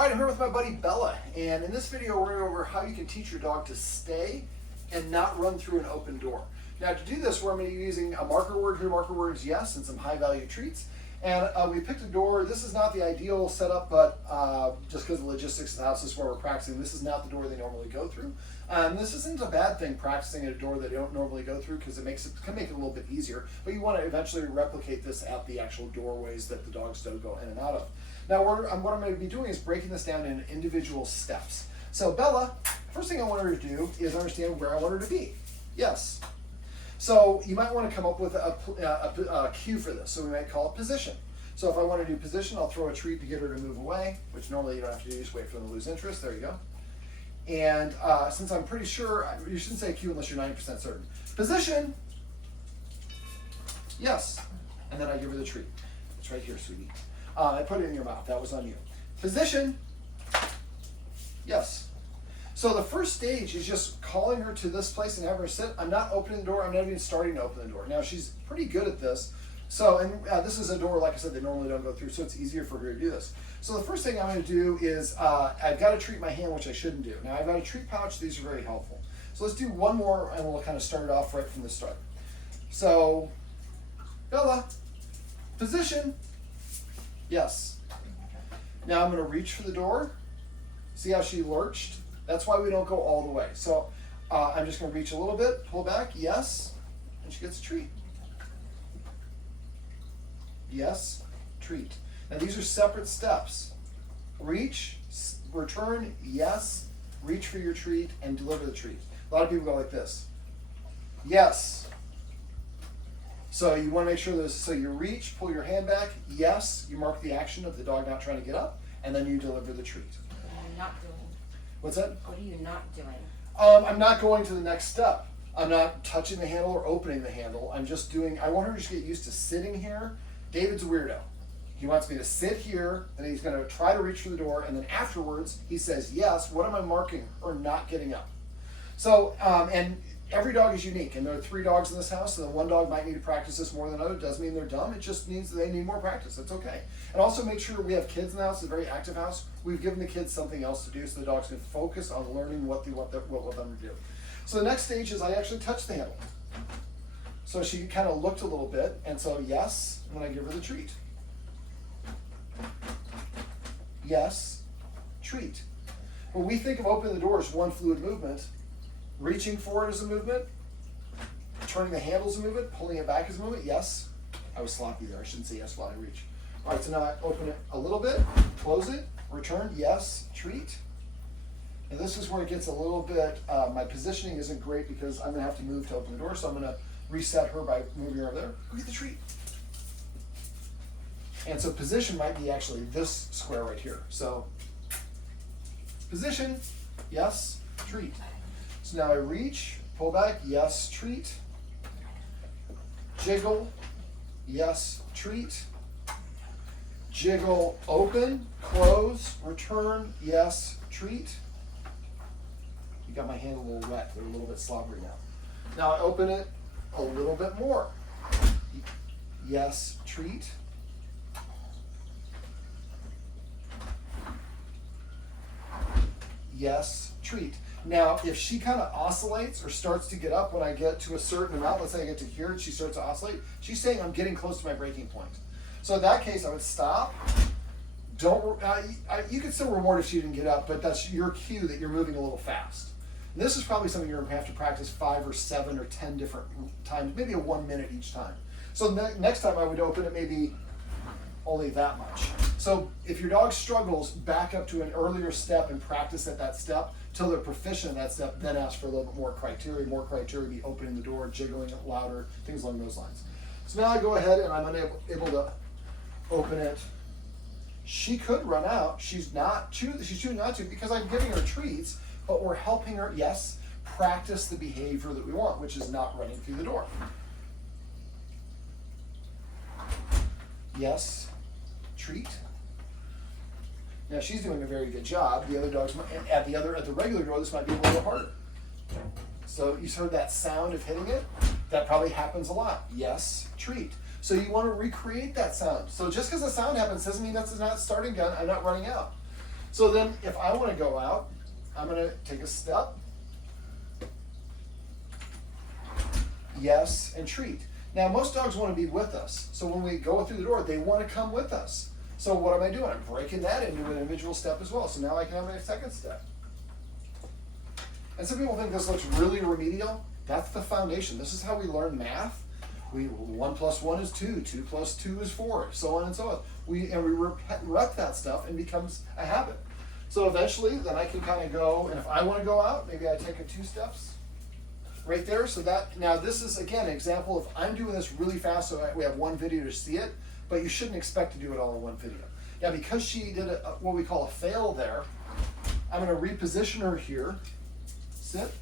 All right, I'm here with my buddy Bella, and in this video we're going to go over how you can teach your dog to stay and not run through an open door. Now to do this, we're going to be using a marker word here. Marker word is yes, and some high value treats. And we picked a door. This is not the ideal setup, but just because of the logistics of the house, this is where we're practicing. This is not the door they normally go through. This isn't a bad thing, practicing at a door that they don't normally go through, because it can make it a little bit easier. But you want to eventually replicate this at the actual doorways that the dogs don't go in and out of. Now what I'm going to be doing is breaking this down in individual steps. So Bella, first thing I want her to do is understand where I want her to be. Yes. So you might want to come up with a cue for this. So we might call it position. So if I want to do position, I'll throw a treat to get her to move away, which normally you don't have to do, just wait for them to lose interest. There you go. And since I'm pretty sure, you shouldn't say cue unless you're 90% certain. Position, yes. And then I give her the treat. It's right here, sweetie. I put it in your mouth, that was on you. Position, yes. So the first stage is just calling her to this place and having her sit. I'm not opening the door, I'm not even starting to open the door. Now she's pretty good at this. So, and this is a door, like I said, they normally don't go through, so it's easier for her to do this. So the first thing I'm going to do is, I've got to treat my hand, which I shouldn't do. Now I've got a treat pouch, these are very helpful. So let's do one more and we'll kind of start it off right from the start. So, Bella, position, yes. Now I'm going to reach for the door. See how she lurched? That's why we don't go all the way. So I'm just going to reach a little bit, pull back, yes, and she gets a treat. Yes, treat. Now these are separate steps. Reach, return, yes, reach for your treat, and deliver the treat. A lot of people go like this. Yes. So you want to make sure this, so you reach, pull your hand back, yes, you mark the action of the dog not trying to get up, and then you deliver the treat. What are you not doing? What's that? What are you not doing? I'm not going to the next step. I'm not touching the handle or opening the handle. I'm just doing, I want her to just get used to sitting here. David's a weirdo. He wants me to sit here, and he's going to try to reach for the door, and then afterwards he says, yes, what am I marking or not getting up? So, and every dog is unique, and there are 3 dogs in this house, so the one dog might need to practice this more than another. It doesn't mean they're dumb, it just means they need more practice. It's okay. And also make sure we have kids in the house. It's a very active house. We've given the kids something else to do so the dogs can focus on learning what we want them to do. So the next stage is I actually touch the handle. So she kind of looked a little bit, and so yes, and then I give her the treat. Yes, treat. When we think of opening the door as one fluid movement, reaching for it is a movement, turning the handle is a movement, pulling it back is a movement, yes. I was sloppy there, I shouldn't say yes while I reach. All right, so now I open it a little bit, close it, return, yes, treat. And this is where it gets a little bit, my positioning isn't great because I'm gonna have to move to open the door, so I'm gonna reset her by moving her over there. Go get the treat. And so position might be actually this square right here. So position, yes, treat. So now I reach, pull back, yes, treat. Jiggle, yes, treat. Jiggle, open, close, return, yes, treat. You got my hand a little wet, they're a little bit slobbery now. Now I open it a little bit more. Yes, treat. Yes, treat. Now, if she kind of oscillates or starts to get up when I get to a certain amount, let's say I get to here and she starts to oscillate, she's saying I'm getting close to my breaking point. So in that case, I would stop. Don't. You could still reward if she didn't get up, but that's your cue that you're moving a little fast. And this is probably something you're going to have to practice 5 or 7 or 10 different times, maybe a 1 minute each time. So next time I would open it maybe only that much. So if your dog struggles, back up to an earlier step and practice at that step till they're proficient at that step, then ask for a little bit more criteria. More criteria would be opening the door, jiggling it louder, things along those lines. So now I go ahead and I'm able to open it. She could run out. She's choosing not to because I'm giving her treats, but we're helping her, yes, practice the behavior that we want, which is not running through the door. Yes, treat. Now she's doing a very good job. The other dogs, at the regular door, this might be a little harder. So you heard that sound of hitting it? That probably happens a lot. Yes, treat. So you want to recreate that sound. So just because the sound happens doesn't mean that's not a starting gun. I'm not running out. So then if I want to go out, I'm going to take a step. Yes, and treat. Now most dogs want to be with us. So when we go through the door, they want to come with us. So what am I doing? I'm breaking that into an individual step as well. So now I can have my second step. And some people think this looks really remedial. That's the foundation. This is how we learn math. 1 plus 1 is 2, 2 plus 2 is 4, so on and so on. We rep that stuff and becomes a habit. So eventually, then I can kind of go, and if I want to go out, maybe I take 2 steps right there. So that, now this is again an example of I'm doing this really fast, so we have one video to see it, but you shouldn't expect to do it all in one video. Now because she did what we call a fail there, I'm going to reposition her here. Sit.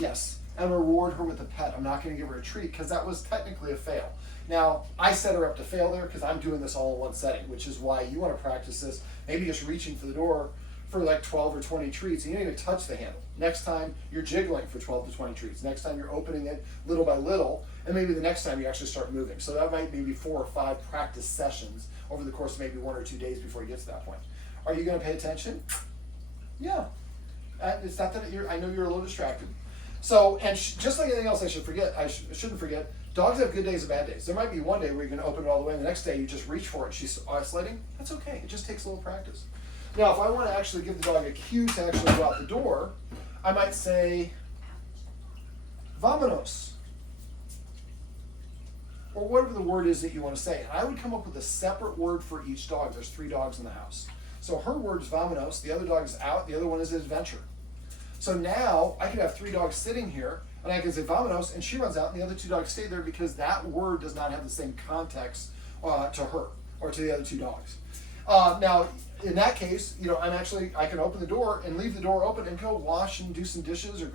Yes. I'm going to reward her with a pet. I'm not going to give her a treat because that was technically a fail. Now, I set her up to fail there because I'm doing this all in one setting, which is why you want to practice this, maybe just reaching for the door for like 12 or 20 treats, and you don't even touch the handle. Next time, you're jiggling for 12 to 20 treats. Next time, you're opening it little by little, and maybe the next time you actually start moving. So that might be 4 or 5 practice sessions over the course of maybe 1 or 2 days before you get to that point. Are you going to pay attention? Yeah. It's not that I know you're a little distracted. So, and just like anything else I shouldn't forget, dogs have good days and bad days. There might be one day where you can open it all the way, and the next day you just reach for it and she's oscillating. That's okay. It just takes a little practice. Now, if I want to actually give the dog a cue to actually go out the door, I might say, vamonos. Or whatever the word is that you want to say. And I would come up with a separate word for each dog. There's 3 dogs in the house. So her word is vamonos, the other dog is out, the other one is adventure. So now I could have 3 dogs sitting here, and I can say vamonos, and she runs out, and the other 2 dogs stay there because that word does not have the same context to her or to the other 2 dogs. Now, in that case, I can open the door and leave the door open and go wash and do some dishes or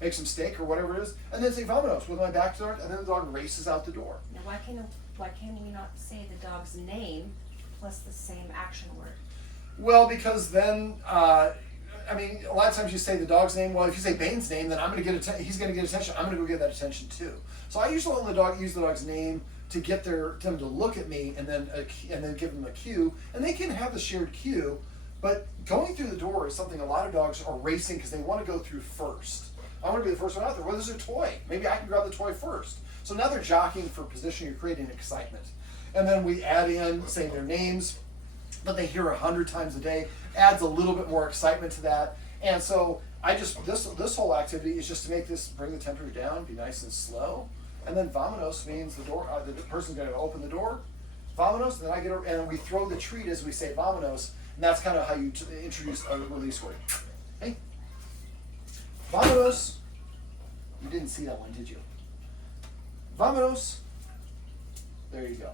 make some steak or whatever it is, and then say vamonos with my back to it, and then the dog races out the door. Now, why can we not say the dog's name plus the same action word? Well, because then, a lot of times you say the dog's name. Well, if you say Bane's name, then he's going to get attention. I'm going to go get that attention too. So I usually let use the dog's name to get them to look at me, and then give them a cue. And they can have the shared cue, but going through the door is something a lot of dogs are racing because they want to go through first. I want to be the first one out there. Well, there's a toy. Maybe I can grab the toy first. So now they're jockeying for position. You're creating excitement. And then we add in saying their names that they hear 100 times a day, adds a little bit more excitement to that. And so this whole activity is just to bring the temperature down, be nice and slow. And then vamonos means the person's going to open the door, vamonos, and then we throw the treat as we say vamonos, and that's kind of how you introduce a release word. Hey, vamonos. You didn't see that one, did you? Vamonos. There you go.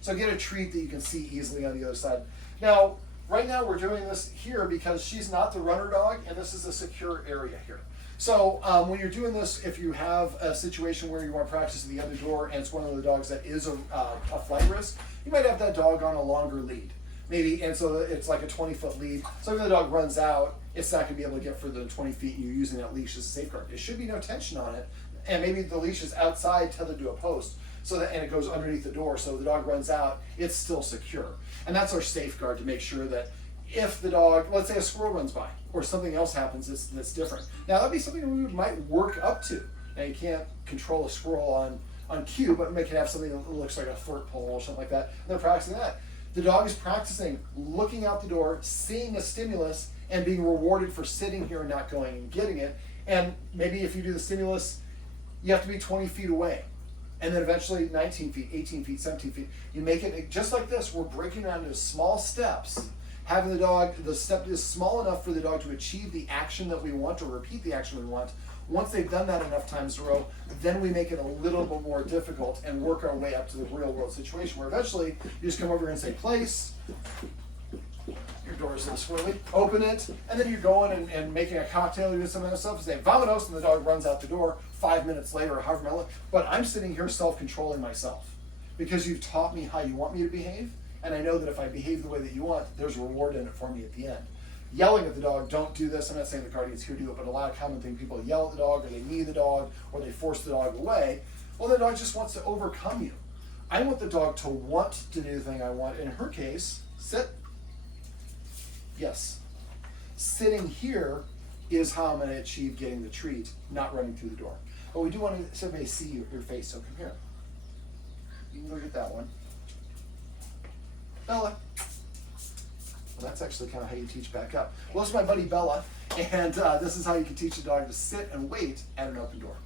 So get a treat that you can see easily on the other side. Now, right now we're doing this here because she's not the runner dog, and this is a secure area here. So when you're doing this, if you have a situation where you want to practice at the other door and it's one of the dogs that is a flight risk, you might have that dog on a longer lead. Maybe, and so it's like a 20-foot lead. So if the dog runs out, it's not going to be able to get further than 20 feet, and you're using that leash as a safeguard. There should be no tension on it, and maybe the leash is outside tethered to a post, and it goes underneath the door, so the dog runs out, it's still secure. And that's our safeguard to make sure that if the dog, let's say a squirrel runs by, or something else happens that's different. Now that'd be something we might work up to. Now you can't control a squirrel on cue, but we can have something that looks like a flirt pole or something like that, and they're practicing that. The dog is practicing looking out the door, seeing a stimulus, and being rewarded for sitting here and not going and getting it. And maybe if you do the stimulus, you have to be 20 feet away. And then eventually 19 feet, 18 feet, 17 feet. You make it just like this. We're breaking down into small steps, having the step is small enough for the dog to achieve the action that we want or repeat the action we want. Once they've done that enough times in a row, then we make it a little bit more difficult and work our way up to the real world situation where eventually you just come over and say place. Your door is a little squirrely. Open it, and then you're going and making a cocktail or doing some other stuff. Say vamonos, and the dog runs out the door 5 minutes later or however many. But I'm sitting here self-controlling myself because you've taught me how you want me to behave, and I know that if I behave the way that you want, there's a reward in it for me at the end. Yelling at the dog, don't do this. I'm not saying the guardian's here to do it, but a lot of common thing, people yell at the dog, or they knee the dog, or they force the dog away. Well, the dog just wants to overcome you. I want the dog to want to do the thing I want. In her case, sit. Yes. sitting here is how I'm going to achieve getting the treat, not running through the door. But we do want to somebody to see your face, so come here. You can go get that one. Bella. Well, that's actually kind of how you teach back up. Well, this is my buddy Bella, and this is how you can teach a dog to sit and wait at an open door.